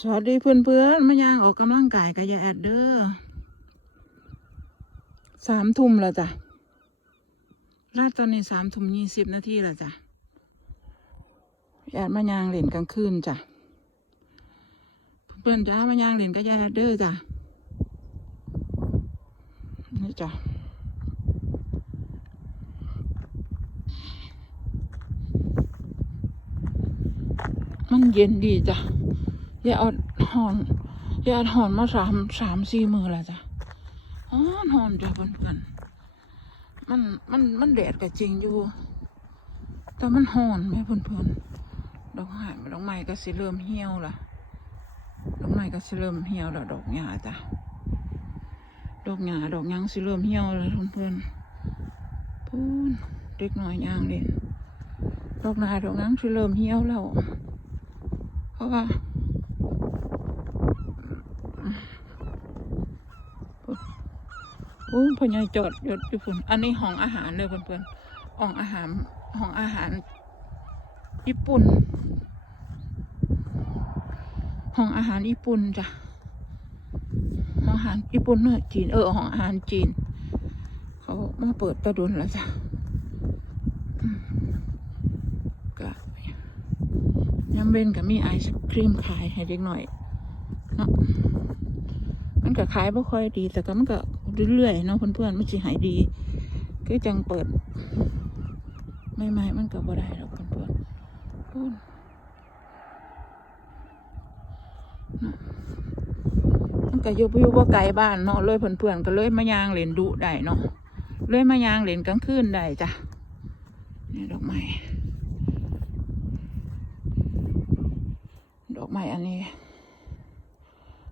สวัสดีเพื่อนเพื่อนๆมาย่างออกกำลังกายกับยายแอดเด้อสามทุ่มแล้วจ้ะลาดตอนนี้สามทุ่มยี่สิบนาทีแล้วจ้ะยายแอดมาย่างเล่นกลางคืนจ้ะ เพื่อนๆจ้ามาย่างเล่นกับยายแอดเด้อจ้ะ นี่จ้ะมันเย็นดีจ้ะ ย่าเอาหอนอย่าเอาหอนมาสามสามสี่มือแล้วจ้ะหอนหอนจ้ะเพื่อนๆมันมันมันแดดก็จริงอยู่ แต่มันหอนไหมเพื่อนๆดอกไม้ดอกไม้ก็สิเริ่มเหี่ยวละดอกไม้ก็สิเริ่มเหี่ยวแล้วดอกหญ้าจ้ะดอกหญ้าดอกยังสิเริ่มเหี่ยวแล้วเพื่อนๆพูนเด็กน้อยย่างเล่นดอกหนาดอกหยังสิเริ่มเหี่ยวแล้วเพราะว่า โอ้พญายจอดยศอยู่พุ่นอันนี้ห้องอาหารเลยเพื่อนๆห้องอาหารห้องอาหาร ญี่ปุ่นห้องอาหารญี่ปุ่นจ้ะห้องอาหารญี่ปุ่นเนอะจีนเออห้องอาหารจีน เขามาเปิดตะดุนแล้วจ้ะก็ยำเบนกับมีไอศครีมขายให้เด็กหน่อยเนาะมันก็ขายไม่ค่อยดีแต่ก็มันก็ เรื่อยๆเนาะเพื่อนๆมันสิหายดีก็จังเปิด ไม่ไม่มันก็บ่ได้หรอกเพื่อนๆพูดมันก็อยู่อยู่ว่าไกลบ้านเนาะเลยเพื่อนๆก็เลยมายางเล่นดุได้เนาะเลยมายางเล่นกลางคืนได้จ้ะนี่ดอกไม้ดอกไม้อันนี้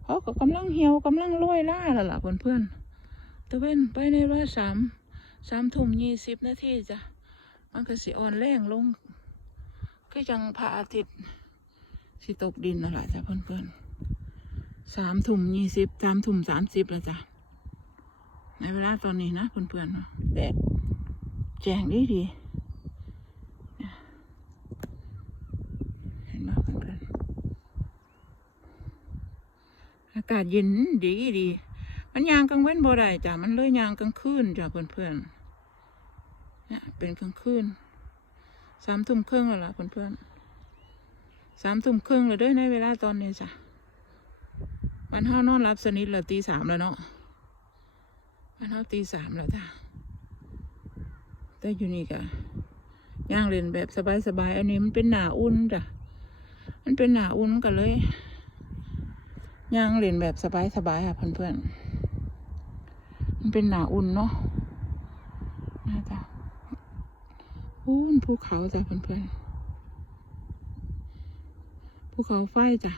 เขาก็กำลังเหี่ยวกำลังโรยล่าแล้วล่ะเพื่อนๆ ตะเว้นไปในว่าสามสามทุ่มยี่สิบนาทีจ้ะ มันก็สิอ่อนแรงลงก็จังพระอาทิตย์สิตกดินนั่นแหละจ้ะเพื่อนๆสามทุ่มยี่สิบสามทุ่มสามสิบแล้วจ้ะ ในเวลาตอนนี้นะเพื่อนๆแดดแจ้งดีดีเห็นไหมเพื่อนๆอากาศเย็นดีดี มันยางกลางเว้นบ่ได้จ้ะมันเลยยางกลางคืนจ้ะเพื่อนๆเนี่ยเป็นกลางคืนสามทุ่มครึ่งแล้วล่ะเพื่อนๆสามทุ่มครึ่งแล้วด้วยในเวลาตอนนี้จ้ะวันเฮานอนรับสนิทแล้วตีสามแล้วเนาะวันเฮาตีสามแล้วจ้ะแต่อยู่นี่กะย่างเล่นแบบสบายๆอันนี้มันเป็นหนาอุ่นจ้ะมันเป็นหนาอุ่นกันเลยย่างเล่นแบบสบายๆค่ะเพื่อนๆ มันเป็นหนาอุ่นเนาะน่าจะอู้นภูเขาจ้ะเพื่อนๆภูเขาไฟจ้ะ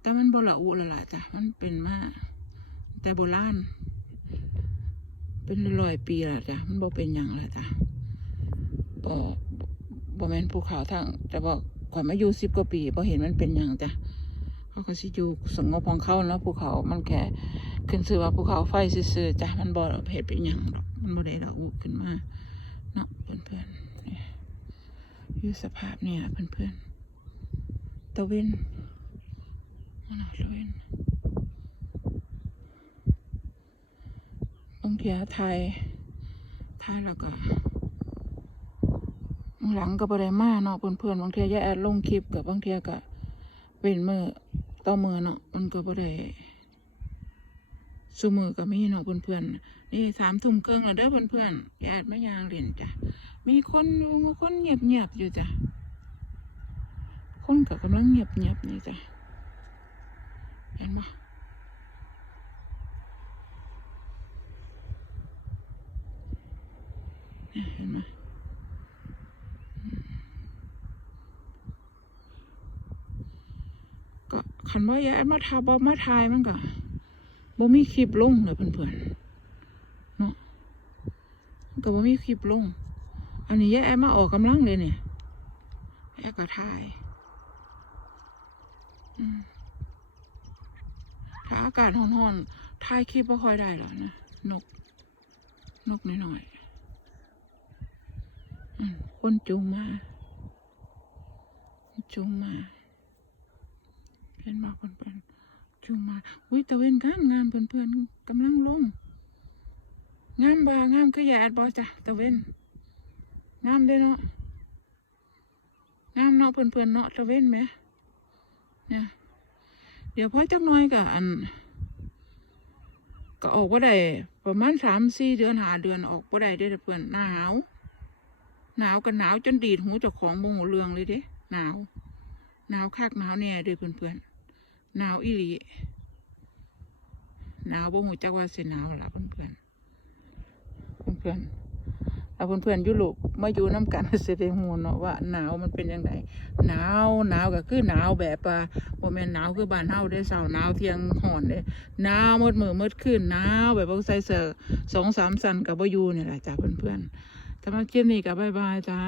แต่มันบละอุและล่ะจ้ะมันเป็นมาแต่โบราณเป็นร้อยๆปีแล้วจ้ะมันบ่เป็นอย่างลยจ้ะบ่บ่แม่นภูเขาทางจะบอกข่อยมาอยู่สิบกว่าปีบ่เห็นมันเป็นอย่างจ้ะเขาก็สิอยู่สงบของเขาเนาะภูเขามันแค่ ขึ้นชื่อว่าภูเขาไฟซื่อๆจ้ะมันบ่เหตุเป็นหยังดอกมันบ่ได้ระอุขึ้นมาเนาะเพื่อนๆเนี่ยอยู่สภาพเนี่ยเพื่อนๆตะเวนมันตะเวนบางทีไทยไทยแล้วก็หลังก็บ่ได้มาเนาะเพื่อนๆบางทียายแอดลงคลิปกับบางทีก็เป็นมือต่อมือเนาะมันก็บ่ได้สูมือก็มีเนาะเพื่อนๆนี่สามทุ่มครึ่องแล้วเด้อเพื่อนๆญาติมายางเรียนจ้ะมีคนดูคนเงียบๆอยู่จ้ะคนก็กำลังเงียบๆนี่จ้ะเห็นปะเนี่ยเห็นไหมก็คันว่าย้ายมาทาบอมาทายมันก็ บ่มีคลิปลงเลยเพื่อนๆเนาะมันก็บ่มีคลิปลง อันนี้ยายมาออกกำลังเลยเนี่ยแอก็ทายถ้าอากาศร้อนๆทายคลิปบ่ค่อยได้หรอนะนก นกน้อยๆอืมคนจูงมาจูงมาเห็นบ่เพื่อนๆ จุงมาอุ้ยตะเวนงามงามเพื่อนๆกำลังลงงามบ่างามคือแยดบ่จ้ะตะเวนงามเด้เนาะงามเนาะเพื่อนๆเนาะตะเวนไหมเนี่ยเดี๋ยวพอจักน้อยก็อัน ก็ออกว่าได้ประมาณสามสี่เดือนหาเดือนออกว่าได้เด้อเพื่อนหนาว หนาวกันหนาวจนดีดหูเจ้าของบงหูเรืองเลยเด้หนาว หนาวคักหนาวเนี่ยเด้อเพื่อนๆ หนาวอีหลีหนาวบ่หูจักว่าสิหนาวล่ะเพื่อนๆเพื่อนๆเอาเพื่อนๆอยุโรปมาอยู่น้ำกันสิได้หูเนาะว่าหนาวมันเป็นยังไงหนาวหนาวก็คือหนาวแบบว่าบ่แม่นหนาวคือบ้านเฮาได้เช้าหนาวเที่ยงฮ้อนเด้หนาวมดมือมดคืนหนาวแบบว่าใส่เสื้อสองสามสันกับบ่อยู่นี่ยแหละจ้ะเพื่อนๆสำหรับคลิปนี้ก็บ๊ายบายจ้า